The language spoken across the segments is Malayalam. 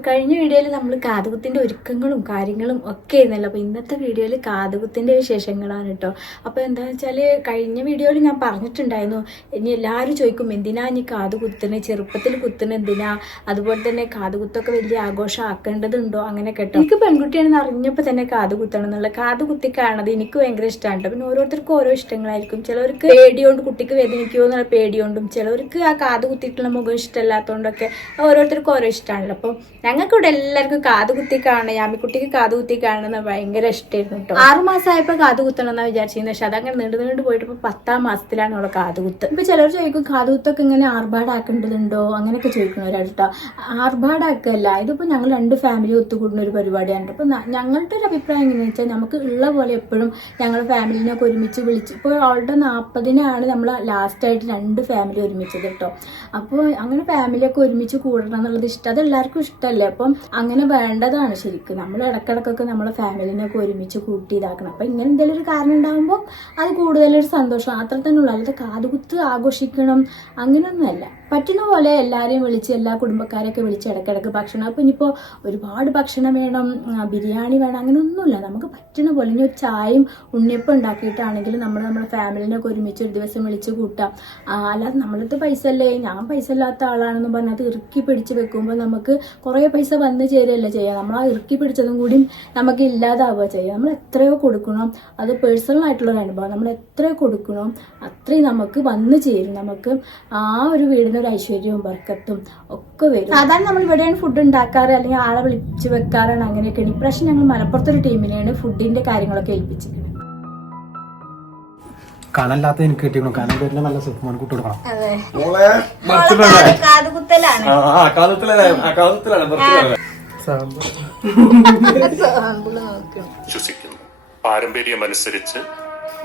അപ്പൊ കഴിഞ്ഞ വീഡിയോയിൽ നമ്മൾ കാതുകുത്തിന്റെ ഒരുക്കങ്ങളും കാര്യങ്ങളും ഒക്കെ ആയിരുന്നല്ലോ അപ്പോൾ ഇന്നത്തെ വീഡിയോയിൽ കാതുകുത്തിന്റെ വിശേഷങ്ങളാണ് കേട്ടോ. അപ്പോൾ എന്താ വെച്ചാൽ കഴിഞ്ഞ വീഡിയോയിൽ ഞാൻ പറഞ്ഞിട്ടുണ്ടായിരുന്നു ഇനി എല്ലാവരും ചോദിക്കും എന്തിനാ ഇനി കാത് കുത്തുന്നത് ചെറുപ്പത്തിൽ കുത്തുന്നത് എന്തിനാ? അതുപോലെ തന്നെ കാതുകുത്തൊക്കെ വലിയ ആഘോഷം ആക്കേണ്ടതുണ്ടോ അങ്ങനെ കേട്ടോ. എനിക്ക് പെൺകുട്ടിയാണെന്ന് അറിഞ്ഞപ്പോൾ തന്നെ കാത് കുത്തണം എന്നുള്ള കാത് കുത്തി കാണുന്നത് എനിക്ക് ഭയങ്കര ഇഷ്ടമാണ് കേട്ടോ. പിന്നെ ഓരോരുത്തർക്കും ഓരോ ഇഷ്ടങ്ങളായിരിക്കും. ചിലവർക്ക് പേടിയോണ്ട് കുട്ടിക്ക് വേദനിക്കുമോ എന്നുള്ള പേടിയോണ്ടും ചിലവർക്ക് ആ കാത് കുത്തിയിട്ടുള്ള മുഖം ഇഷ്ടമല്ലാത്തതുകൊണ്ടൊക്കെ ഓരോരുത്തർക്കും ഓരോ ഇഷ്ടമാണല്ലോ. അപ്പം ഞങ്ങൾക്ക് ഇവിടെ എല്ലാവർക്കും കാതുകുത്തി കാണണം. യാമിക്കുട്ടിക്ക് കാതുകുത്തി കാണുന്നത് ഭയങ്കര ഇഷ്ടമായിരുന്നു കേട്ടോ. ആറു മാസമായപ്പോൾ കാത് കുത്തണം എന്നാ വിചാരിച്ചിരുന്നത് പക്ഷെ അതങ്ങനെ നീണ്ടു നീണ്ടു പോയിട്ട് ഇപ്പോൾ പത്താം മാസത്തിലാണ് അവിടെ കാതുകുത്ത്. കുത്ത് ഇപ്പൊ ചിലർ ചോദിക്കും കാതുകുത്തൊക്കെ ഇങ്ങനെ ആർഭാടാക്കേണ്ടതുണ്ടോ? അങ്ങനെയൊക്കെ ചോദിക്കുന്നവരാണ് കേട്ടോ. ആർഭാടാക്കല്ല. ഇതിപ്പോൾ ഞങ്ങൾ രണ്ട് ഫാമിലി ഒത്തുകൂടുന്ന ഒരു പരിപാടിയാണ് അപ്പോൾ ഞങ്ങളുടെ ഒരു അഭിപ്രായം എങ്ങനെയാണെന്ന് വെച്ചാൽ നമുക്ക് ഉള്ള പോലെ എപ്പോഴും ഞങ്ങൾ ഫാമിലിനൊക്കെ ഒരുമിച്ച് വിളിച്ച് ഇപ്പോൾ അവളുടെ നാൽപ്പതിനാണ് നമ്മൾ ലാസ്റ്റായിട്ട് രണ്ട് ഫാമിലി ഒരുമിച്ചത് കേട്ടോ. അപ്പോൾ അങ്ങനെ ഫാമിലിയൊക്കെ ഒരുമിച്ച് കൂടണം എന്നുള്ളത് ഇഷ്ടം. അത് എല്ലാവർക്കും ഇഷ്ടമല്ലേ അപ്പം അങ്ങനെ വേണ്ടതാണ് ശരിക്കും. നമ്മൾ ഇടക്കിടക്കൊക്കെ നമ്മളെ ഫാമിലിനൊക്കെ ഒരുമിച്ച് കൂട്ടി ഇതാക്കണം. അപ്പം ഇങ്ങനെ എന്തെങ്കിലും ഒരു കാരണം ഉണ്ടാകുമ്പോൾ അത് കൂടുതലൊരു സന്തോഷം. അത്ര തന്നെ ഉള്ളൂ. അല്ലാതെ കാതുകുത്ത് ആഘോഷിക്കണം അങ്ങനെയൊന്നുമല്ല പറ്റുന്ന പോലെ എല്ലാവരെയും വിളിച്ച് എല്ലാ കുടുംബക്കാരെയൊക്കെ വിളിച്ച് ഇടക്കിടക്ക് ഭക്ഷണം. അപ്പം ഇനിയിപ്പോൾ ഒരുപാട് ഭക്ഷണം വേണം ബിരിയാണി വേണം അങ്ങനെയൊന്നുമില്ല നമുക്ക് പറ്റുന്ന പോലെ ഇനി ഒരു ചായയും ഉണ്ണിയപ്പം ഉണ്ടാക്കിയിട്ടാണെങ്കിലും നമ്മൾ നമ്മുടെ ഫാമിലിനൊക്കെ ഒരുമിച്ച് ഒരു ദിവസം വിളിച്ച് കൂട്ടാം. അല്ലാതെ നമ്മളടുത്ത് പൈസ അല്ലേ ഞാൻ പൈസ ഇല്ലാത്ത ആളാണെന്ന് പറഞ്ഞാൽ അത് ഇറുക്കി പിടിച്ച് വെക്കുമ്പോൾ നമുക്ക് കുറേ പൈസ വന്ന് ചേരുകയല്ല ചെയ്യുക? നമ്മൾ ആ ഇറുക്കി പിടിച്ചതും കൂടി നമുക്ക് ഇല്ലാതാവുക ചെയ്യുക. നമ്മൾ എത്രയോ കൊടുക്കണം. അത് പേഴ്സണൽ ആയിട്ടുള്ള അനുഭവം നമ്മൾ എത്രയോ കൊടുക്കണം. അത്രയും നമുക്ക് വന്നു ചേരും. നമുക്ക് ആ ഒരു വീടിന് ഒരു ഐശ്വര്യവും ബർക്കത്തും ഒക്കെ വരും. സാധാരണ നമ്മൾ ഇവിടെയാണ് ഫുഡ് ഉണ്ടാക്കാറ്. അല്ലെങ്കിൽ ആളെ വിളിച്ച് വെക്കാറാണ് അങ്ങനെയൊക്കെയാണ്. ഇപ്രാവശ്യം ഞങ്ങൾ മലപ്പുറത്തൊരു ടീമിനെയാണ് ഫുഡിന്റെ കാര്യങ്ങളൊക്കെ ഏൽപ്പിച്ചിരിക്കുന്നത്. കനല്ലാത്ത എനിക്ക് കിട്ടിയോ കനം വരുന്ന നല്ല സുഖമാണ് കൂട്ടി കൊടുക്കണം. വിശ്വസിക്കുന്നു. പാരമ്പര്യമനുസരിച്ച്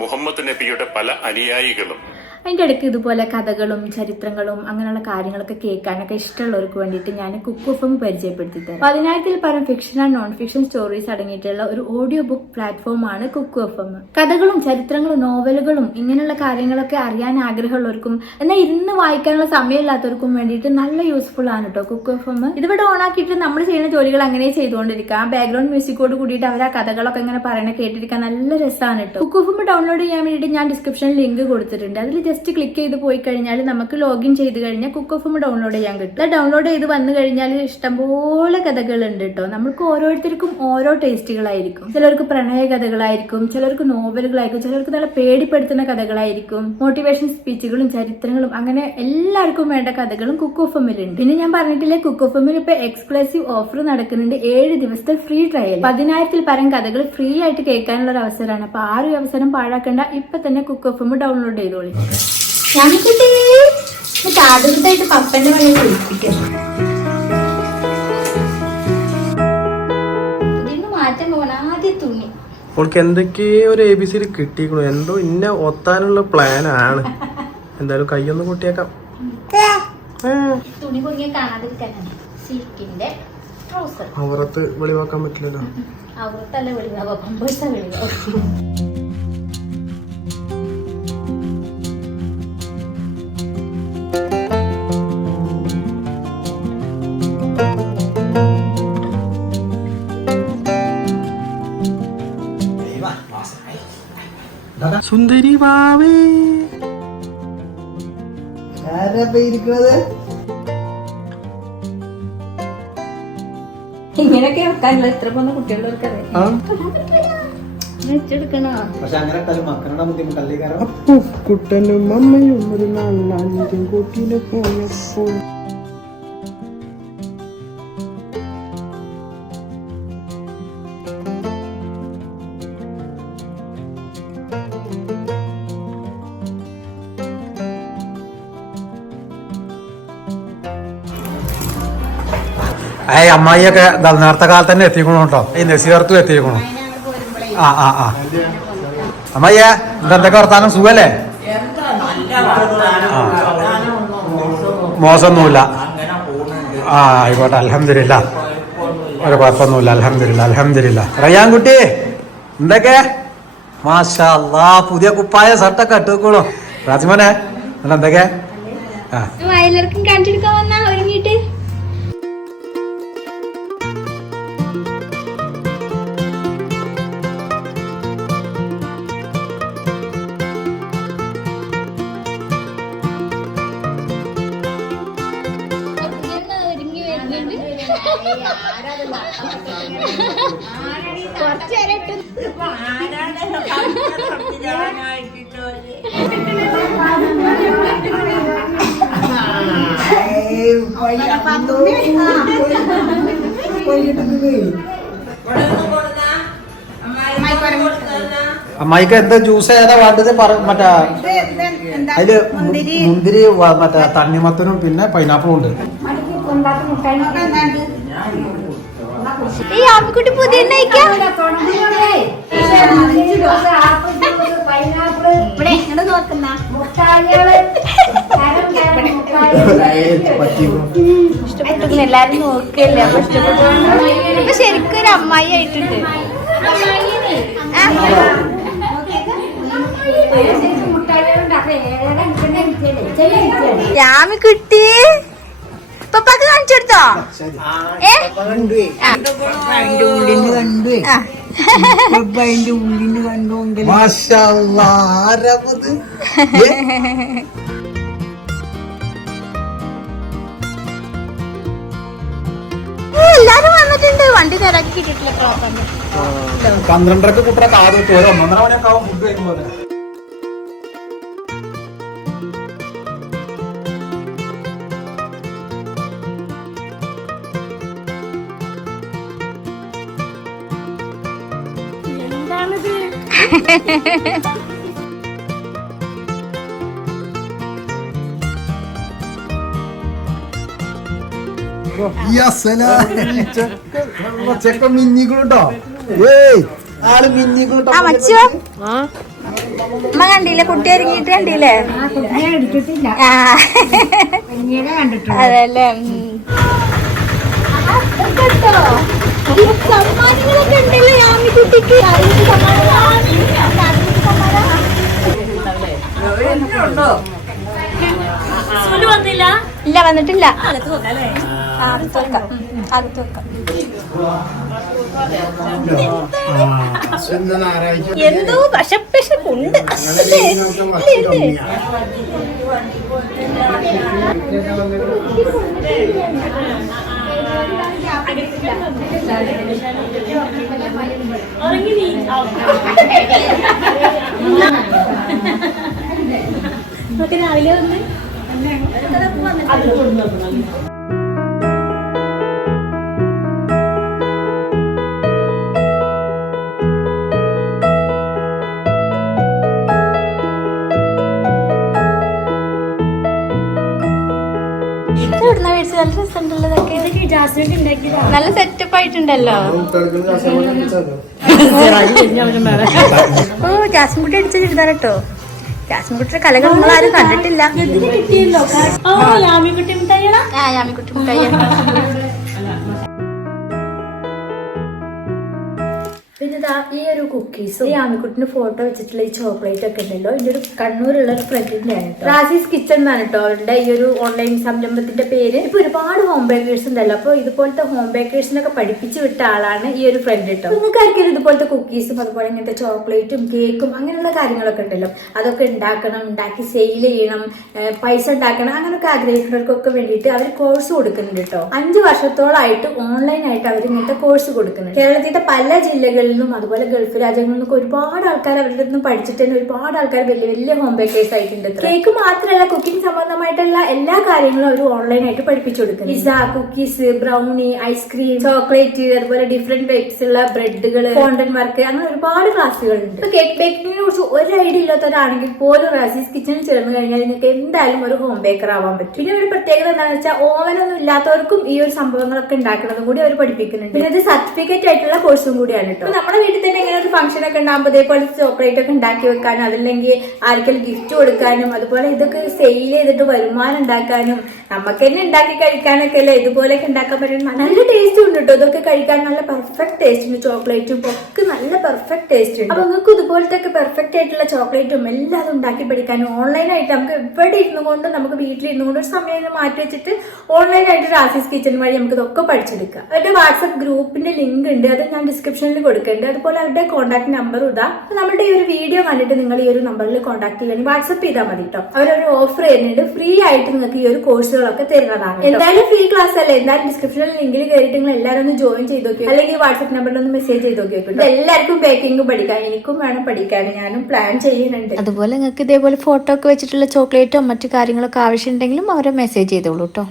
മുഹമ്മദ് നബിയുടെ പല അനുയായികളും അതിന്റെ ഇടയ്ക്ക് ഇതുപോലെ കഥകളും ചരിത്രങ്ങളും അങ്ങനെയുള്ള കാര്യങ്ങളൊക്കെ കേൾക്കാനൊക്കെ ഇഷ്ടമുള്ളവർക്ക് വേണ്ടിയിട്ട് ഞാൻ കുക്ക് ഓഫ് പരിചയപ്പെടുത്തി തരാം പതിനായിരത്തിൽ പരം fiction and non fiction stories അടങ്ങിയിട്ടുള്ള ഒരു ഓഡിയോ ബുക്ക് പ്ലാറ്റ്ഫോമാണ് കുക്ക് ഓഫ് കഥകളും ചരിത്രങ്ങളും നോവലുകളും ഇങ്ങനെയുള്ള കാര്യങ്ങളൊക്കെ അറിയാൻ ആഗ്രഹമുള്ളവർക്കും എന്നാൽ ഇരുന്ന് വായിക്കാനുള്ള സമയമില്ലാത്തവർക്കും വേണ്ടിയിട്ട് നല്ല യൂസ്ഫുൾ ആണ് കേട്ടോ കുക്ക് ഓഫ് ഇതിവിടെ ഓണാക്കിയിട്ട് നമ്മൾ ചെയ്യുന്ന ജോലികൾ അങ്ങനെ ചെയ്തുകൊണ്ടിരിക്കാം. ബാക്ക്ഗ്രൗണ്ട് മ്യൂസിക്കോട് കൂടിയിട്ട് അവർ ആ കഥകളൊക്കെ ഇങ്ങനെ പറയണ കേട്ടിരിക്കാൻ നല്ല രസമാണ് കേട്ടോ കുക്ക് ഓഫ് ഡൗൺലോഡ് ചെയ്യാൻ വേണ്ടിയിട്ട് ഞാൻ ഡിസ്ക്രിപ്ഷനിൽ ലിങ്ക് കൊടുത്തിട്ടുണ്ട്. അതിൽ ജസ്റ്റ് ക്ലിക്ക് ചെയ്ത് പോയി കഴിഞ്ഞാൽ നമുക്ക് ലോഗിൻ ചെയ്ത് കഴിഞ്ഞാൽ കുക്ക് ഓഫ് ഡൗൺലോഡ് ചെയ്യാൻ കിട്ടും. ഡൗൺലോഡ് ചെയ്ത് വന്നു കഴിഞ്ഞാൽ ഇഷ്ടംപോലെ ഉണ്ട് കേട്ടോ നമുക്ക് ഓരോരുത്തർക്കും ഓരോ ടേസ്റ്റുകളായിരിക്കും ചിലർക്ക് പ്രണയ കഥകളായിരിക്കും ചിലർക്ക് നോവലുകളായിരിക്കും ചിലർക്ക് നല്ല പേടിപ്പെടുത്തുന്ന കഥകളായിരിക്കും മോട്ടിവേഷൻ സ്പീച്ചുകളും ചരിത്രങ്ങളും അങ്ങനെ എല്ലാവർക്കും വേണ്ട കഥകളും കുക്ക് ഓഫ് എമ്മിലുണ്ട് പിന്നെ ഞാൻ പറഞ്ഞിട്ടില്ലേ കുക്ക് ഓഫ് ഇപ്പൊ എക്സ്ക്ലൂസീവ് ഓഫർ നടക്കുന്നുണ്ട്. ഏഴ് ദിവസത്തെ ഫ്രീ ട്രയൽ പതിനായിരത്തിൽ പരം കഥകൾ ഫ്രീ ആയിട്ട് കേൾക്കാനുള്ള ഒരു അവസരമാണ്. അപ്പൊ ആ ഒരു അവസരം പാഴാക്കേണ്ട. ഇപ്പൊ തന്നെ കുക്ക് ഓഫ് ഡൗൺലോഡ് ചെയ്തോളി. ആദ്യമായിട്ട് പപ്പന്റെ വഴി കുളിപ്പിക്കണം ഇതിന് മാറ്റം പോകണം ആദ്യം തുണി. അവൾക്ക് എന്തൊക്കെയോ ഒരു എ ബി സിയിൽ കിട്ടിക്കണു എന്തോ ഇന്നെ ഒത്താനുള്ള പ്ലാൻ ആണ്. എന്തായാലും കൈയൊന്ന് കൂട്ടിയേക്കാം തുണി കുടുങ്ങിയ കാണാതിരിക്കാനാണ് സിൽക്കിന്റെ അവറത്ത് വെളിവാക്കാൻ പറ്റില്ലല്ലോ. അവർക്കല്ല വെളിവാ. സുന്ദരി വാവേ. ഇരിക്കുന്നത്? ഇങ്ങനെയൊക്കെ വെക്കാനുള്ള എത്ര പോകുന്ന കുട്ടികളവർക്കറിയാം കുട്ടനും അമ്മയും ഒരു പോയപ്പോ. അമ്മായിയൊക്കെ നേരത്തെ കാലത്ത് തന്നെ എത്തിക്കണോട്ടോ ഈ നസീർത്തും എത്തിക്കണു? ആ ആ ആ. അമ്മയ്യ എന്തൊക്കെ വർത്താനം? സുഖല്ലേ? മോശമൊന്നുമില്ല. ആ ആയിക്കോട്ടെ അലഹമില്ല ഒരു കുഴപ്പമൊന്നുമില്ല അലഹമില്ല അലഹമില്ല റയ്യാൻ കുട്ടി എന്തൊക്കെ? മാഷാ പുതിയ കുപ്പായ ഷർട്ടൊക്കെ ഇട്ടുക്കോളൂ രാജ്മോനെ എന്തൊക്കെ ആ. എല്ലാവർക്കും കണ്ടെടുക്കാൻ വന്നാ ഒരുങ്ങിയിട്ട് അമ്മായിക്ക് എന്താ ജ്യൂസ് ഏതാ വേണ്ടത് മറ്റേ അതിൽ മുന്തിരി മറ്റേ തണ്ണിമത്തനും പിന്നെ പൈനാപ്പിളും ഉണ്ട്. ഈ ആമിക്കുട്ടി പുതിയ ഇഷ്ടപ്പെട്ടു എല്ലാരും നോക്കിയല്ലേ അപ്പൊ ഇഷ്ടപ്പെട്ടു ഇപ്പൊ ശരിക്കും ഒരു അമ്മായി ആയിട്ടുണ്ട് ആ. യാമിക്കുട്ടി പപ്പാക്ക് കാണിച്ചു കൊടുത്തോ ഏ? എല്ലാരും വന്നിട്ടുണ്ട്. വണ്ടി തിരക്കി കിട്ടിയിട്ടില്ല. പന്ത്രണ്ടരക്ക് കുട്ടറ കാത് വെച്ചു ഒന്നൊന്നര മണിയൊക്കെ ആവും ഫുഡ് കഴിക്കുമ്പോൾ ചെക്ക മിന്നിക്കുണ്ടോ ഏയ് ആൾ മിന്നിക്കുണ്ടോ ആ മച്ചോ അമ്മ കണ്ടില്ലേ? കുട്ടി ഒരുങ്ങിയിട്ട് കണ്ടില്ലേ? അതല്ലേ. സമ്മാനങ്ങളൊക്കെ ഉണ്ടല്ലോ യാമിക്കുട്ടിക്ക് ഇല്ല വന്നിട്ടില്ല. ആ, വശപ്പിശപ്പുണ്ട്. വെക്കാം ഉം, നീ പശപ്പശപ്പുണ്ട് രാവിലെ വന്ന്? ഇവിടുന്ന് നല്ല സെറ്റപ്പ് ആയിട്ടുണ്ടല്ലോ ഓ ജാസ്മിൻ കുട്ടി അടിച്ച ചുരിദാർ കേട്ടോ ജാസ്മിൻ കുട്ടിയുടെ കലകൾ നമ്മൾ ആരും കണ്ടിട്ടില്ല. ആ യാമിക്കുട്ടി മുട്ടായി ദാ ഈ ഒരു കുക്കീസും ഈ ആമിക്കുട്ടിന് ഫോട്ടോ വെച്ചിട്ടുള്ള ഈ ചോക്ലേറ്റ് ഒക്കെ ഉണ്ടല്ലോ. ഇതിന്റെ ഒരു കണ്ണൂരുള്ള ഒരു ഫ്രണ്ടിന്റെ ആണ് റാസീസ് കിച്ചൺ എന്നാണ് കേട്ടോ അവരുടെ ഈ ഒരു ഓൺലൈൻ സംരംഭത്തിന്റെ പേര്. ഇപ്പൊ ഒരുപാട് ഹോം ബേക്കേഴ്സ് ഉണ്ടല്ലോ. അപ്പൊ ഇതുപോലത്തെ ഹോം ബേക്കേഴ്സിനൊക്കെ പഠിപ്പിച്ചു വിട്ട ആളാണ് ഈ ഒരു ഫ്രണ്ട് കേട്ടോ. നിങ്ങൾക്ക് ആർക്കെങ്കിലും ഇതുപോലത്തെ കുക്കീസും അതുപോലെ ഇങ്ങനത്തെ ചോക്ലേറ്റും കേക്കും അങ്ങനെയുള്ള കാര്യങ്ങളൊക്കെ ഉണ്ടല്ലോ. അതൊക്കെ ഉണ്ടാക്കണം ഉണ്ടാക്കി സെയിൽ ചെയ്യണം പൈസ ഉണ്ടാക്കണം അങ്ങനെയൊക്കെ ആഗ്രഹിക്കുന്നവർക്കൊക്കെ വേണ്ടിയിട്ട് അവർ കോഴ്സ് കൊടുക്കുന്നുണ്ട് കേട്ടോ. അഞ്ച് വർഷത്തോളായിട്ട് ഓൺലൈൻ ആയിട്ട് അവർ ഇങ്ങനത്തെ കോഴ്സ് കൊടുക്കുന്നുണ്ട്. കേരളത്തിന്റെ പല ജില്ലകളിൽ നിന്നും അതുപോലെ ഗൾഫ് രാജ്യങ്ങളിൽ നിന്നൊക്കെ ഒരുപാട് ആൾക്കാർ അവരുടെ നിന്ന് പഠിച്ചിട്ട് തന്നെ ഒരുപാട് ആൾക്കാർ വലിയ വലിയ ഹോം ബേക്കേഴ്സ് ആയിട്ടുണ്ട് കേക്ക് മാത്രമല്ല കുക്കിംഗ് സംബന്ധമായിട്ടുള്ള എല്ലാ കാര്യങ്ങളും അവർ ഓൺലൈൻ ആയിട്ട് പഠിപ്പിച്ചു കൊടുക്കുന്നു pizza cookies brownie ice cream chocolate അതുപോലെ ഡിഫറെന്റ് ടൈപ്സ് ഉള്ള ബ്രെഡുകൾ ഫോണ്ടൻ വർക്ക് അങ്ങനെ ഒരുപാട് ക്ലാസ്സുകളുണ്ട് കേക്ക് ബേക്കിങ്ങിനെ കുറിച്ച് ഒരു ഐഡിയ ഇല്ലാത്തവരാണെങ്കിൽ പോലും റാസീസ് കിച്ചണിൽ ചേർന്ന് കഴിഞ്ഞാൽ നിങ്ങൾക്ക് എന്തായാലും ഒരു ഹോം ബേക്കർ ആവാൻ പറ്റും. പിന്നെ ഒരു പ്രത്യേകത എന്താണെന്ന് വെച്ചാൽ ഓവനൊന്നും ഇല്ലാത്തവർക്കും ഈ ഒരു സംഭവങ്ങളൊക്കെ ഉണ്ടാക്കുന്നതും കൂടി അവർ പഠിപ്പിക്കുന്നുണ്ട്. പിന്നെ ഇത് സർട്ടിഫിക്കറ്റ് ആയിട്ടുള്ള കോഴ്സും കൂടിയാണ് കേട്ടോ നമ്മുടെ വീട്ടിൽ തന്നെ ഇങ്ങനെ ഒരു ഫംഗ്ഷൻ ഒക്കെ ഉണ്ടാകുമ്പോൾ ഇതേപോലെ ചോക്ലേറ്റ് ഒക്കെ ഉണ്ടാക്കി വെക്കാനും അതല്ലെങ്കിൽ ആർക്കെങ്കിലും ഗിഫ്റ്റ് കൊടുക്കാനും അതുപോലെ ഇതൊക്കെ സെയിൽ ചെയ്തിട്ട് വരുമാനം ഉണ്ടാക്കാനും നമുക്ക് തന്നെ ഉണ്ടാക്കി കഴിക്കാനൊക്കെ അല്ലേ? ഇതുപോലെയൊക്കെ ഉണ്ടാക്കാൻ പറ്റും നല്ല ടേസ്റ്റ് ഉണ്ട് കേട്ടോ ഇതൊക്കെ കഴിക്കാൻ നല്ല പെർഫെക്റ്റ് ടേസ്റ്റ് ഉണ്ട്. ചോക്ലേറ്റും ഒക്കെ നല്ല പെർഫെക്റ്റ് ടേസ്റ്റ് ഉണ്ട്. അപ്പൊ നിങ്ങൾക്ക് ഇതുപോലത്തെ ഒക്കെ പെർഫെക്റ്റ് ആയിട്ടുള്ള ചോക്ലേറ്റും എല്ലാം അത് ഉണ്ടാക്കി പഠിക്കാനും ഓൺലൈനായിട്ട് നമുക്ക് എവിടെ ഇരുന്നു കൊണ്ട് നമുക്ക് വീട്ടിലിരുന്നു കൊണ്ട് ഒരു സമയം മാറ്റി വെച്ചിട്ട് ഓൺലൈനായിട്ട് ആഫീസ് കിച്ചൺ വഴി നമുക്ക് ഇതൊക്കെ പഠിച്ചെടുക്കാം. അവരുടെ വാട്സപ്പ് ഗ്രൂപ്പിന്റെ ലിങ്ക് ഉണ്ട്. അത് ഞാൻ ഡിസ്ക്രിപ്ഷനിൽ കൊടുക്കുന്നുണ്ട് അതുപോലെ അവരുടെ കോൺടാക്ട് നമ്പറും ഇതാ. നമ്മുടെ ഈ ഒരു വീഡിയോ കണ്ടിട്ട് നിങ്ങൾ ഈ ഒരു നമ്പറിൽ കോൺടാക്ട് ചെയ്യാൻ വാട്സപ്പ് ചെയ്താൽ മതി കേട്ടോ അവരൊരു ഓഫർ ചെയ്യുന്നുണ്ട്. ഫ്രീ ആയിട്ട് നിങ്ങൾക്ക് ഈ ഒരു കോഴ്സുകളൊക്കെ തരുന്നതാണ് എന്തായാലും ഫ്രീ ക്ലാസ് അല്ല? എന്തായാലും ഡിസ്ക്രിപ്ഷനിൽ ലിങ്കിൽ കയറിയിട്ട് നിങ്ങൾ എല്ലാവരും ഒന്ന് ജോയിൻ ചെയ്ത് നോക്കി അല്ലെങ്കിൽ വാട്സപ്പ് നമ്പറിൽ ഒന്ന് മെസ്സേജ് ചെയ്ത് നോക്കി നോക്കി എല്ലാവർക്കും ബേക്കിംഗ് പഠിക്കാം. എനിക്കും വേണം പഠിക്കാൻ. ഞാനും പ്ലാൻ ചെയ്യുന്നുണ്ട്. അതുപോലെ നിങ്ങൾക്ക് ഇതേപോലെ ഫോട്ടോ ഒക്കെ വെച്ചിട്ടുള്ള ചോക്ലേറ്റോ മറ്റു കാര്യങ്ങളൊക്കെ ആവശ്യമുണ്ടെങ്കിലും അവരെ മെസ്സേജ് ചെയ്തോളൂ കേട്ടോ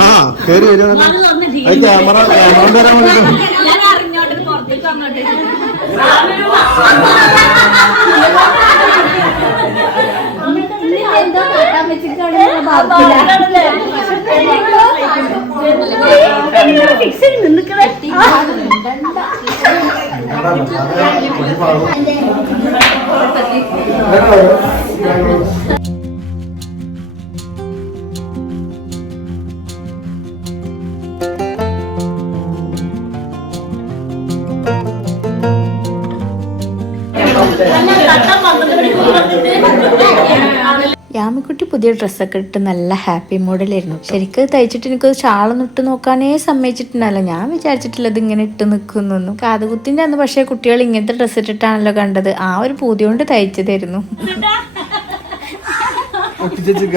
ആ കേറി വരുവാണ് അത് ക്യാമറ ക്യാമറ വരാൻ വേണ്ടിട്ട്. എന്തോ പുതിയ ഡ്രസ്സൊക്കെ ഇട്ട് നല്ല ഹാപ്പി മോഡലായിരുന്നു. ശരിക്കും തയ്ച്ചിട്ട് എനിക്ക് ഷാളൊന്നും ഇട്ട് നോക്കാനേ സമ്മതിച്ചിട്ടുണ്ടല്ലോ ഞാൻ വിചാരിച്ചിട്ടില്ല ഇത് ഇങ്ങനെ ഇട്ട് നിൽക്കുന്നൊന്നും കാതുകുത്തിന്റെ അന്ന് പക്ഷേ കുട്ടികൾ ഇങ്ങനത്തെ ഡ്രസ്സ് ഇട്ടിട്ടാണല്ലോ കണ്ടത്. ആ ഒരു പൂതി കൊണ്ട് തയ്ച്ചതായിരുന്നു. ഒട്ടിച്ചിക്ക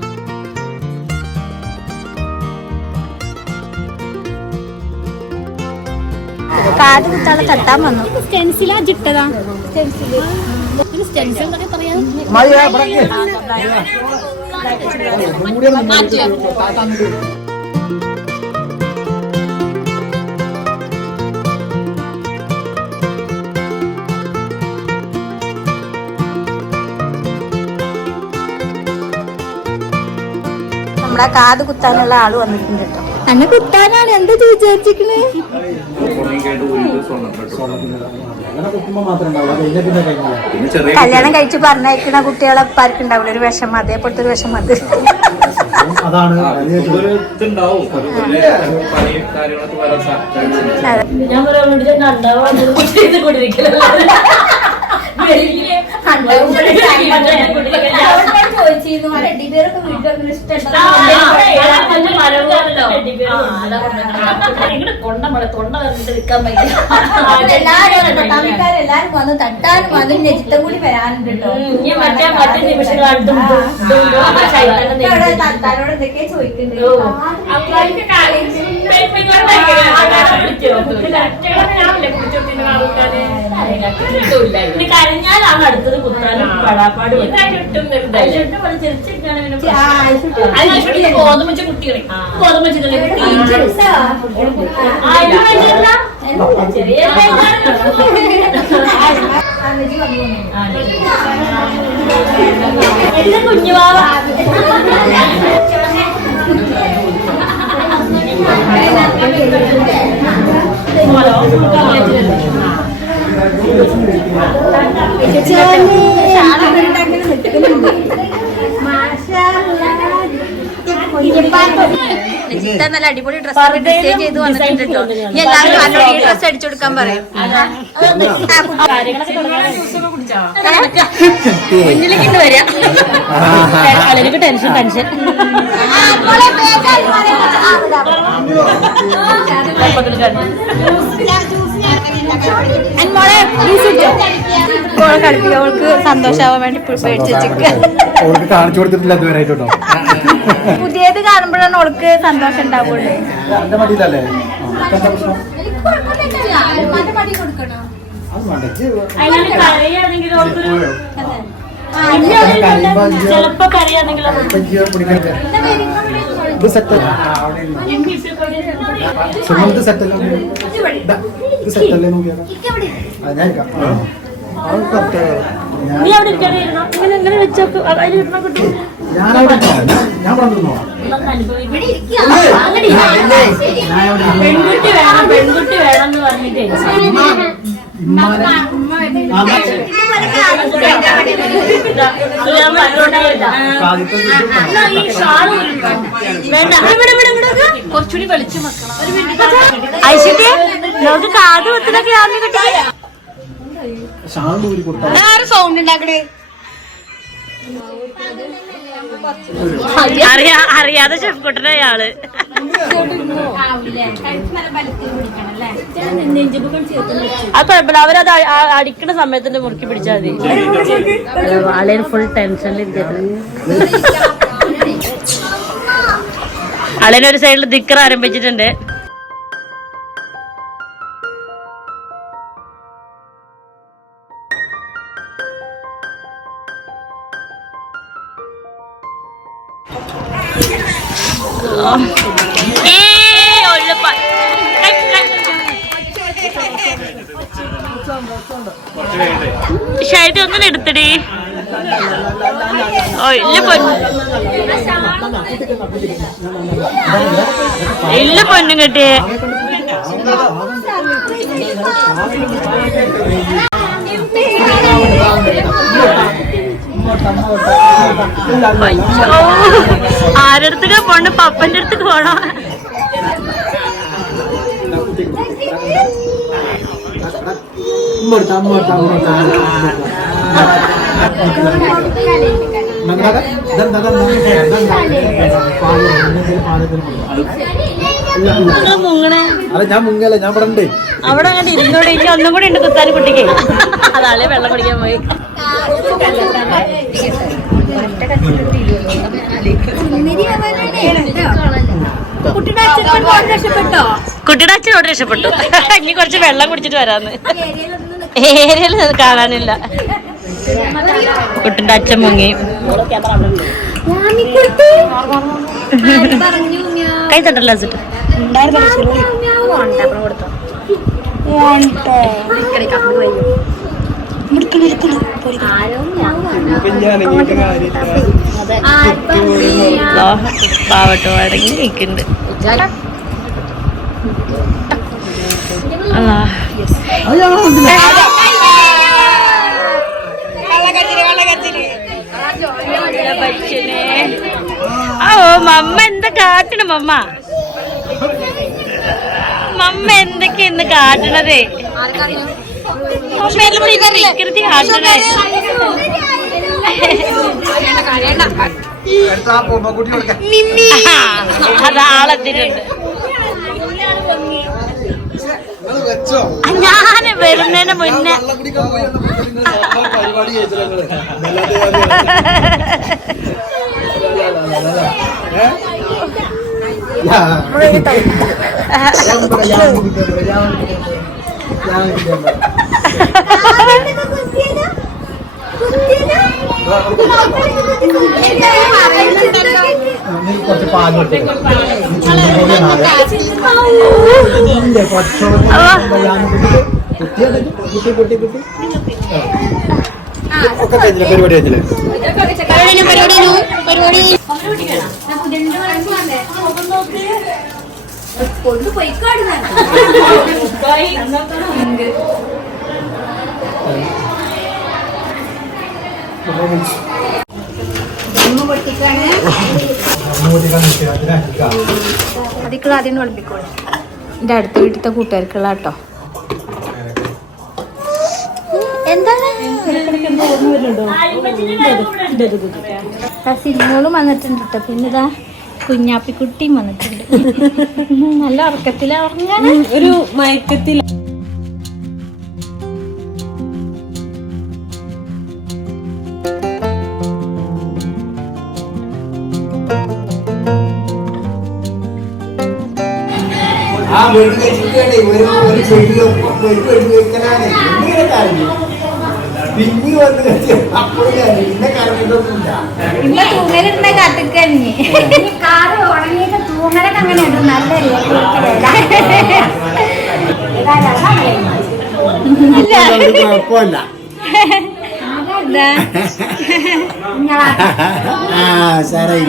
കാത് കുത്താളെ തട്ടാൻ വന്നു. സ്റ്റെൻസിലാ ജിട്ടതാ ഇവിടേക്ക്. നമ്മളെ കാത് കുത്താനുള്ള ആൾ വന്നിട്ടുണ്ട്. കേട്ടോ അന്നെ കുത്താനാണ്. എന്താ വിചാരിച്ചിരിക്കണേ? കല്യാണം കഴിച്ച് പറഞ്ഞയക്കണ കുട്ടികളെ പാർക്കുണ്ടാവില്ല ഒരു വിഷമം അതേപോലത്തെ ഒരു വിഷമം അത്. അതാണ് ഞാൻ ഒരു ഇതുണ്ടാവും ഒരു വലിയ പണിയും കാര്യങ്ങളൊക്കെ വരാൻ സാധ്യത ഞാൻ പറയാൻ വേണ്ടി. ഞാൻ ഉണ്ടാവാൻ ചോദിച്ചിരുന്നു ടെഡിബിയറൊക്കെ വീട്ടിൽ എല്ലാരും വന്ന് തട്ടാനും വന്ന് നെജിത്തം കൂടി വരാനുണ്ട് കേട്ടോ. തട്ടാനോട് എന്തൊക്കെയാ ചോദിക്കുന്നുണ്ട് കഴിഞ്ഞാലാണ് അടുത്തത് കുത്താനും പടാപ്പാട് ഗോതമ്പ് കുട്ടികളെ. ഗോതമ്പ് ചെറിയ കുഞ്ഞുവാവ. നിജിത്ത നല്ല അടിപൊളി ഡ്രസ് ഡിസൈൻ ചെയ്ത് വന്നിട്ടുണ്ട് കേട്ടോ ഇനി എല്ലാവരും പറഞ്ഞോട് ഈ ഡ്രസ് അടിച്ചു കൊടുക്കാൻ പറയും മുന്നിലേക്ക് വരാം ടെൻഷൻ ടെൻഷൻ മോളെ കളിപ്പിക്കുക അവൾക്ക് വേണ്ടി പേടിച്ച് കാണിച്ചു കൊടുത്തിട്ടില്ല കേട്ടോ പുതിയത് കാണുമ്പോഴാണ് അവൾക്ക് സന്തോഷം ഉണ്ടാവുള്ളൂ എന്റെ ചിലപ്പോ പിടിക്കണ്ട. ഇത് സെറ്റ് സുമന്ത് സെറ്റ് ഇതാ, സെറ്റ് അല്ലേ നോക്കിയാ ഞാൻ ഞാനവിടെ ഞാൻ പറഞ്ഞോ പെൺകുട്ടി വേണം പെൺകുട്ടി വേണം എന്ന് പറഞ്ഞിട്ടേ. ഐശ്വര്യ സൗണ്ട് ഉണ്ടാക്കണേ അറിയാ അറിയാതെ ഷെഫ് കുട്ടനെ അയാൾ അത് കുഴപ്പമില്ല. അവരത് അടിക്കുന്ന സമയത്തിന്റെ മുറുക്കി പിടിച്ചാൽ മതി. വളരെ ഫുൾ ടെൻഷനിൽ അളനൊരു സൈഡിൽ ദിക്കർ ആരംഭിച്ചിട്ടുണ്ട്. ആരടുത്തേക്കാ പോണ്ട? പപ്പന്റെ അടുത്തേക്ക് പോണോ? അമ്മ എടുത്ത അമ്മ എടുത്ത ഇതെന്താ? ഇതെന്താ മുങ്ങണേ അല്ല ഞാൻ മുങ്ങല ഞാൻ പറഞ്ഞേ അവിടെ അങ്ങനെ ഇരുന്നോടെ ഇനി ഒന്നും കൂടി ഉണ്ട് കുത്താൻ കുട്ടിക്ക്. അതാളെ വെള്ളം കുടിക്കാൻ പോയി. കുട്ടിയുടെ അച്ഛൻ അവിടെ രക്ഷപ്പെട്ടു? ഇനി കുറച്ച് വെള്ളം കുടിച്ചിട്ട് വരാന്ന്. ഏരിയയിൽ കാണാനില്ല. കുട്ടിന്റെ അച്ഛൻ മുങ്ങി. കൈ തട്ടല്ല പാവട്ടോ അടങ്ങി നിൽക്കുന്നുണ്ട് അല്ലാ പച്ചനെ ഓ മമ്മ എന്താ കാട്ടണ മമ്മ? മമ്മ എന്തൊക്കെ ഇന്ന് കാട്ടണതേ? മമ്മ എന്തൊക്കെ വികൃതി കാട്ടണേ എടുത്താ ഞാൻ വരുന്നതിന് മുന്നേ വെള്ളം കുറച്ച് നാളെ. ഇല്ല. കുട്ടിയല്ലേ? കുട്ടി കുട്ടി. കുട്ടി ആ. ഒക്കെ കഴിഞ്ഞില്ല പരിപാടി കഴിഞ്ഞില്ലേ അതിക്കുള്ള അടുത്ത വീട്ടിലത്തെ കൂട്ടുകാർക്കുള്ള കേട്ടോ എന്താണ് സിനിമകളും വന്നിട്ടുണ്ട് കേട്ടോ പിന്നെ ഇതാ കുഞ്ഞാപ്പിക്കുട്ടിയും വന്നിട്ടുണ്ട്. നല്ല ഉറക്കത്തിലാ ഉറങ്ങാൻ ഒരു മയക്കത്തിൽ ആ വീട്ടിൽ വെച്ചിട്ടാണ് ഒരു ഒരു ചെടി ഒരു ചെടി വെക്കലാണ്. ഇങ്ങനെ കാര്യം പിന്നെ വന്ന് കഴിച്ച് അപ്പോഴും കാര്യം പിന്നെ കറങ്ങിട്ടൊന്നുമില്ല പിന്നെ കാത്തിക്കഴിഞ്ഞ് കാറ് തൂങ്ങലൊക്കെ അങ്ങനെ ഉണ്ട്. നല്ല ഒരു കുഴപ്പമില്ല ആ സാറായി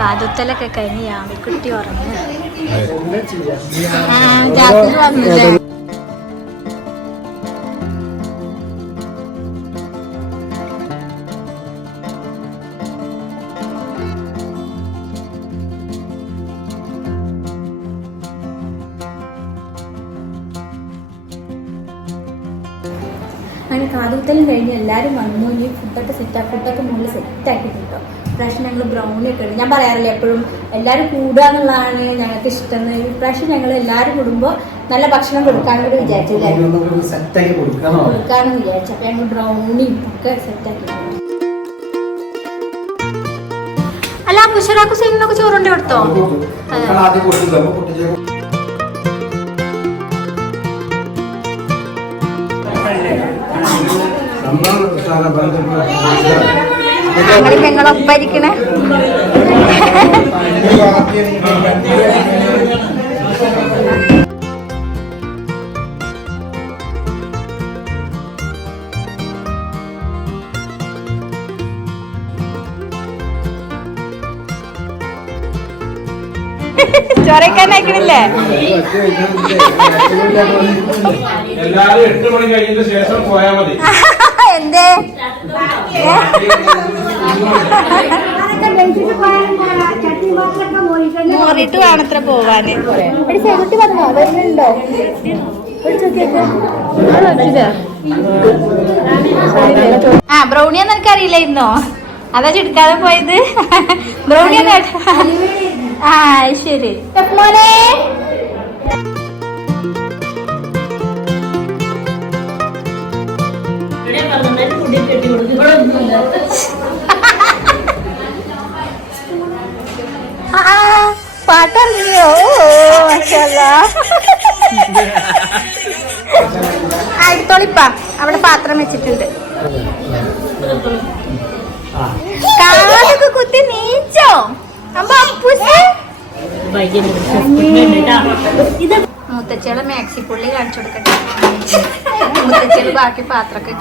കാതുത്തലൊക്കെ കഴിഞ്ഞ് യാമിക്കുട്ടി ഉറങ്ങുക അങ്ങനെ കാതുകുത്തലും കഴിഞ്ഞ് എല്ലാവരും വന്നു. ഇനി ഫുഡൊക്കെ സെറ്റാക്കി ഫുഡൊക്കെ മുകളിൽ സെറ്റാക്കി കിട്ടോ ഇപ്രാവശ്യം ഞങ്ങൾ ബ്രൗണി ഒക്കെ ഉണ്ട്. ഞാൻ പറയാറില്ല എപ്പോഴും എല്ലാവരും കൂടുക എന്നുള്ളതാണ് ഞങ്ങൾക്ക് ഇഷ്ടം. ഇപ്രാവശ്യം ഞങ്ങൾ എല്ലാവരും കൂടുമ്പോൾ നല്ല ഭക്ഷണം കൊടുക്കാനും കൂടി വിചാരിച്ചില്ലായിരുന്നു കൊടുക്കാമെന്ന് വിചാരിച്ചു. അപ്പൊ ഞങ്ങൾ ബ്രൗണി ഒക്കെ സെറ്റാക്കി അല്ല മുഷറാക്കു സൈനിനൊക്കെ ചോറുണ്ട് കൊടുത്തോ. ആദ്യം അപ്പൊ കുട്ടിച്ചേക്കും ഞങ്ങൾ ഞങ്ങളൊപ്പരിക്കണേ അയക്കണില്ലേ എല്ലാരും എട്ട് മണി കഴിഞ്ഞതിന് ശേഷം പോയാ മതി. എന്തേ? മോറിട്ട് വേണത്ര പോവാന്. ആ വന്നോ? വരുന്നുണ്ടോ? ഇന്നോ. ആ ബ്രൗണിയാന്ന് അതാ ചുടുക്കാതെ പോയത്. ബ്രൗണിയാ ആ ശരി. മോനെ പാട്ടറിയോ അടുത്തോളിപ്പാ. അവിടെ പാത്രം വെച്ചിട്ടുണ്ട്. കാലൊക്കെ കുത്തി നീച്ചോ? മുത്തച്ഛയുടെ മാക്സി പുള്ളി കാണിച്ചു കൊടുക്കട്ടെ. മുത്തച്ഛയുടെ ബാക്കി പാത്രമൊക്കെ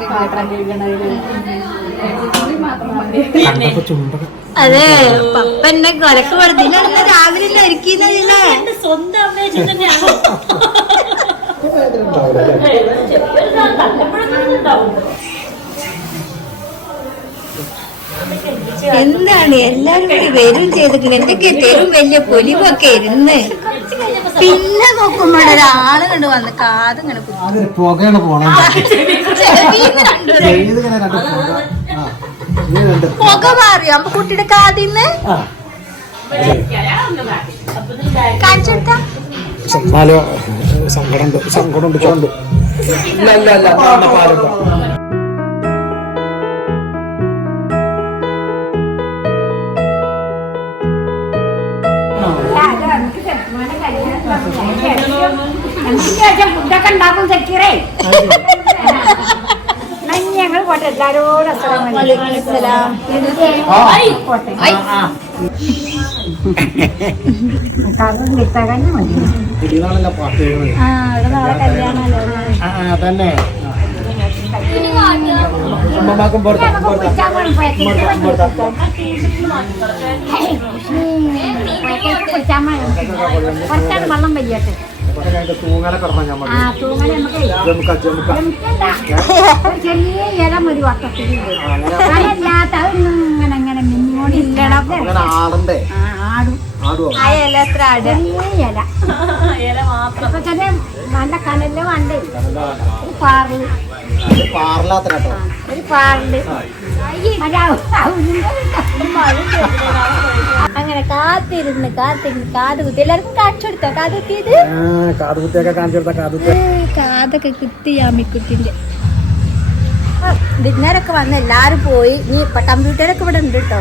അതെ പപ്പ എന്നെ കൊലക്ക് വെറുതെ രാവിലെ ഒരുക്കിന്നല്ലേ സ്വന്തം തന്നെയാണോ എന്താണ്? എല്ലാരും കൂടി വരും ചെയ്തിട്ട് എന്തൊക്കെ തരും വലിയ പൊലിവൊക്കെ ഇരുന്ന്? പിന്നെ നോക്കുമ്പോ ഒരാൾ കണ്ട് വന്ന് കാത് ഇങ്ങനെ പുക. മാറി മാറിയോ? അപ്പൊ കുട്ടിയുടെ കാതിന്ന്? ആ. സങ്കടം സങ്കടം സങ്കടമുണ്ട് സങ്കടമുണ്ട് ചോണ്ട് ഇല്ല ഇല്ല ഇല്ല. പാലുണ്ടോ ഫുഡൊക്കെ ഉണ്ടാക്കും സെക്യൂറേ ഞങ്ങൾ പോട്ടെ എല്ലാരോടും അസ്സലാം പോട്ടെ തന്നെ അമ്മമാക്കും വെള്ളം വലിയട്ടെ തൂങ്ങല ഒരു ചെറിയ ഇല മതി വട്ടത്തിൽ ഇങ്ങനെ അങ്ങനെ ആടണ്ടേ? ആടും. നല്ല കനൽ വേണ്ടേ. ഒരു പാറിൽ കേട്ടോ ഒരു പാറിൽ അവലിന്റെ അങ്ങനെ കാത്തിരുന്ന് കാത്തിരുന്ന് കാത് കുത്തി എല്ലാവർക്കും കാണിച്ചു കൊടുത്തോ? കാത് കുത്തിയത് കാതുകുത്തിയൊക്കെ കാണിച്ചു കൊടുത്ത? കാതുകുത്തി. കാതൊക്കെ കുത്തി യാമിക്കുട്ടിന്റെ വിരുന്നേരൊക്കെ വന്ന് എല്ലാവരും പോയി. നീ ഇപ്പൊ കമ്പ്യൂട്ടറൊക്കെ ഇവിടെ ഉണ്ട് കേട്ടോ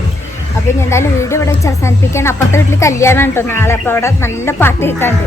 അപ്പൊ ഇനി എന്തായാലും വീട് ഇവിടെ വെച്ച് അവസാനിപ്പിക്കാൻ അപ്പുറത്തെ വീട്ടിൽ കല്യാണം കേട്ടോ നാളെ. അപ്പൊ അവിടെ നല്ല പാട്ട് കേൾക്കാണ്ട്